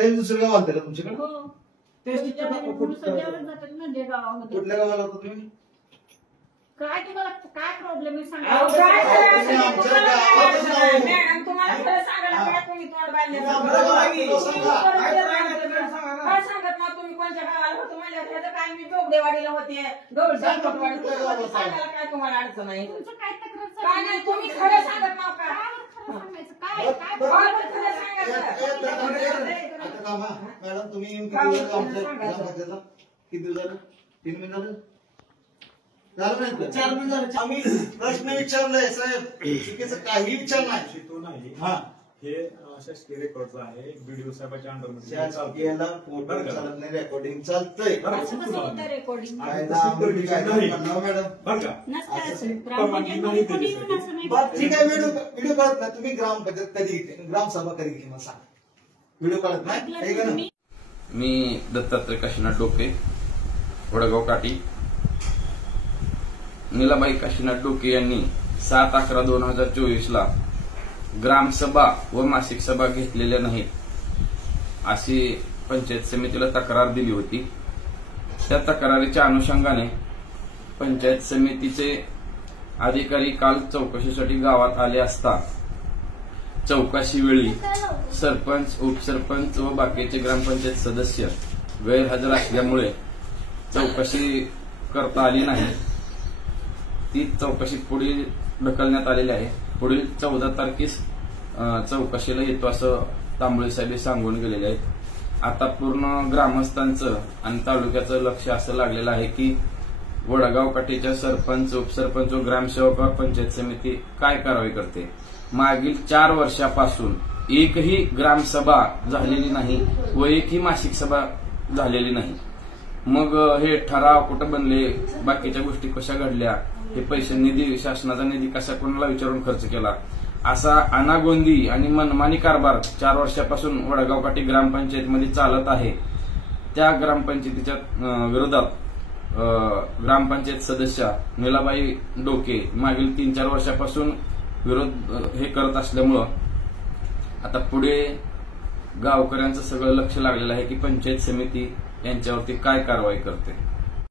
ते दुसरं गाव आलं का तुमच्याकडे? हो. म्हणजे गावामध्ये. कुठल्या गावाला होता तुम्ही? काय तुम्हाला काय प्रॉब्लेम आहे सांगा. मॅडम तुम्हाला खरं सांगायला काय कोणी तोंड बांधले काय सांगत ना तुम्ही कोणत्या गावाला होतो म्हणजे त्याचं काय मी जोगदेवाडीला होते सांगायला काय तुम्हाला अडचण आहे तुमचं काय तक्रार काय नाही तुम्ही खरं सांगत नाव का सांगायचं काय काय खरं सांगायचं आता थांबा मॅडम, तुम्ही किती दिवस झालं? 3 महिने झालं? झालं नाही 4 महिने झाले. आम्ही प्रश्न विचारलाय साहेब, चुकीचं काही विचार नाही. तो नाही हा हे शासकीय रेकॉर्डचं आहे. बीडीओ साहेबाच्या अंडरमध्ये शासकीयला फोटो चालत नाही, रेकॉर्डिंग चालतंय. असं कसं होतं रेकॉर्डिंग? ठीक आहे, व्हिडिओ कळत नाही. तुम्ही ग्रामपंचायत कधी घेतली, ग्रामसभा कधी घेतली मला सांगा. व्हिडिओ कळत नाही. मी दत्तात्रय काशीनाथ डोके, वडगाव काठी. नीलाबाई काशीनाथ डोके यांनी 7/11/2024 ग्रामसभा व मासिक सभा घेतलेल्या नाहीत अशी पंचायत समितीला तक्रार दिली होती. त्या तक्रारीच्या अनुषंगाने पंचायत समितीचे अधिकारी काल चौकशीसाठी गावात आले असता चौकशी वेळी सरपंच, उपसरपंच व बाकीचे ग्रामपंचायत सदस्य गैरहजर असल्यामुळे चौकशी करता आली नाही. ती चौकशी पुढे ढकलण्यात आलेली आहे. पुढील 14 तारखेस चौकशीला येतो असं तांबळे साहेब सांगून गेलेले आहेत. आता पूर्ण ग्रामस्थांचं आणि तालुक्याचं लक्ष असं लागलेलं आहे की वडगाव काठीच्या सरपंच, उपसरपंच व ग्रामसेवकावर पंचायत समिती काय कारवाई करते. मागील 4 वर्षापासून एकही ग्रामसभा झालेली नाही व एकही मासिक सभा झालेली नाही. मग हे ठराव कुठं बनले, बाकीच्या गोष्टी कशा घडल्या, हे पैसे निधी, शासनाचा निधी कसा कोणाला विचारून खर्च केला, असा अनागोंदी आणि मनमानी कारभार 4 वर्षापासून वडगाव काठी ग्रामपंचायतमध्ये चालत आहे. त्या ग्रामपंचायतीच्या विरोधात ग्रामपंचायत सदस्या नीलाबाई डोके मागील 3-4 वर्षापासून विरोध हे करत असल्यामुळं आता पुढे गावकऱ्यांचं सगळं लक्ष लागलेलं आहे की पंचायत समिती यांच्यावरती काय कारवाई करते.